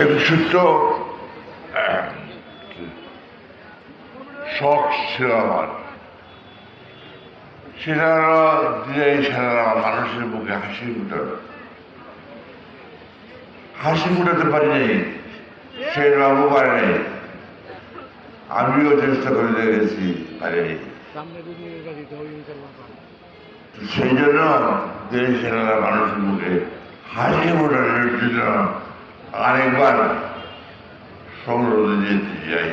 একটু ছোট্ট শখ ছিল আমার। সেটা দিনে সেটা মানুষের মুখে হাসি ফুটানো হাসি ফুটাতে পারি নাই সে বাবু পারে নাই। আমিও চেষ্টা করে দেখেছি, পারিনি। সেই জন্য দেশ সেনারা মানুষের মুখে হাসি ফোটানোর জন্য আরেকবার সংগ্রহ যেতে চাই।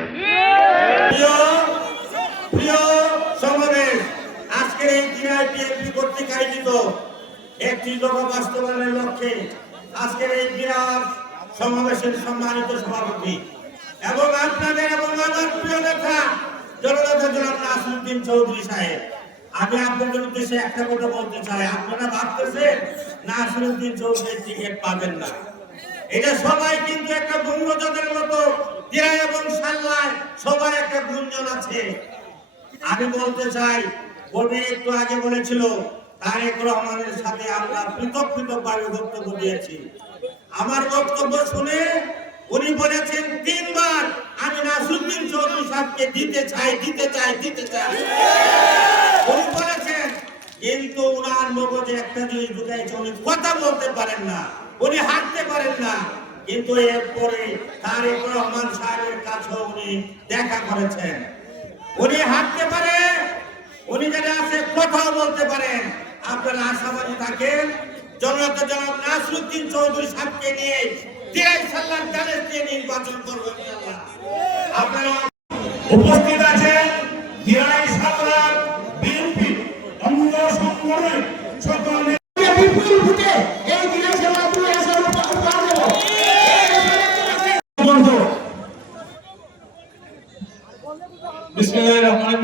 সমাবেশ আজকের এই দিনায় বিএনপি কর্তৃক আয়োজিত একটি দফা বাস্তবায়নের লক্ষ্যে আজকের এই বিরাট সমাবেশের সম্মানিত সভাপতি এবং আপনাদের এবং আমার প্রিয় নেতা, জননেতা জনাব নাসিরুদ্দিন চৌধুরী সাহেব। আমি আপনাদের উদ্দেশ্যে একটা কথা বলতে চাই। আপনারা ভাবতেছেন, নাসিরুদ্দিন চৌধুরীর টিকিট পাবেন না। এটা সবাই কিন্তু একটা গুঞ্জনের মতো দিরা এবং সাল্লায় সবাই একটা গুঞ্জন আছে। আমি বলতে চাই, কবি একটু আগে বলেছিল, তারেক রহমানের সাথে আমরা পৃথক পৃথক ভাবে বক্তব্য দিয়েছি। আমার বক্তব্য শুনে উনি বলেছেন, তিনবার আমি নাসুদ্দিন চৌধুরী সাহেবকে দিতে চাই দিতে চাই দিতে চাই উনি বলেছেন কিন্তু মগজে একটা জিনিস ঢুকাইছে উনি কথা বলতে পারেন না, উনি হাঁটতে পারেন না। কিন্তু এরপরে তারেক রহমান সাহেবের কাছে উনি দেখা করেছেন। উনি হাঁটতে পারে, উনি যারা আছে কথাও বলতে পারেন। আপনারা আশাবাদী থাকেন জনতা জনাব নাসরুদ্দিন চৌধুরী সাহেবকে নিয়ে তিরাই সাল্লার দানের দিয়ে নির্বাচন করবেন আপনারা উপস্থিত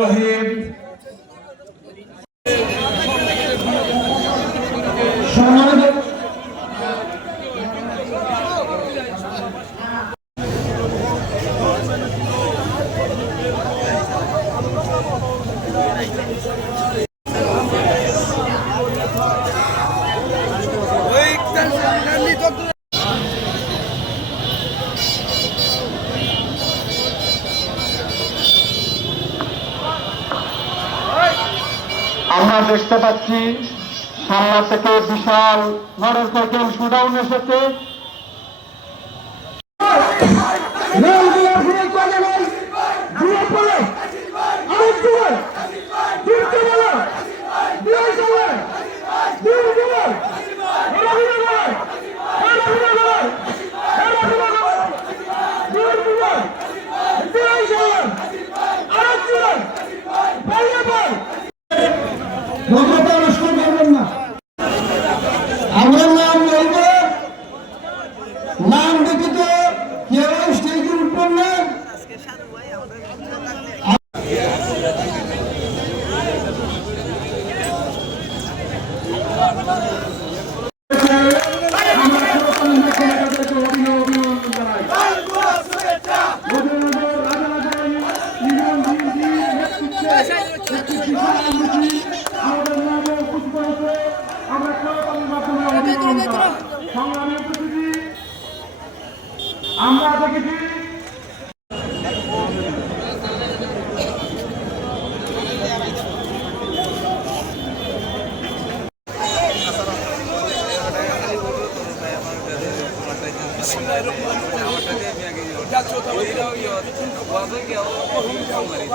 রহিম আমরা দেখতে পাচ্ছি সামনে থেকে বিশাল মোটর সাইকেল শুডাউন এসেছে। আমরা নাম বলব নাম ব্যতীত কেউ স্টেজে উঠবেন না। আমরা দেখেছি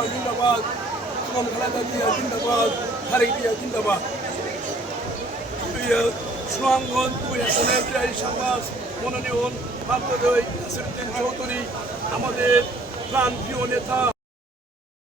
জিন্দাবাদ সুমন খালেদা জিয়া জিন্দাবাদ জিন্দাবাদ প্রিয় সুনামগঞ্জ আসনের প্রায় সমাজ মনোনয়ন চৌধুরী আমাদের প্রাণ প্রিয় নেতা।